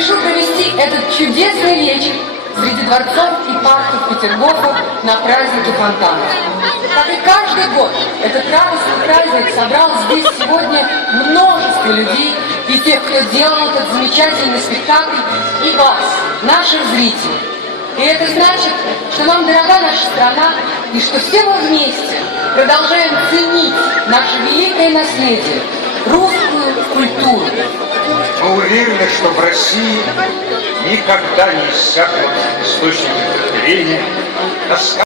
решил провести этот чудесный вечер среди дворцов и парков Петергофа на празднике фонтана. Как и каждый год, этот радостный праздник собрал здесь сегодня множество людей и тех, кто делал этот замечательный спектакль, и вас, наших зрителей. И это значит, что нам дорога наша страна, и что все мы вместе продолжаем ценить наше великое наследие, русскую культуру. Мы уверены, что в России никогда не иссякнут источники вдохновения,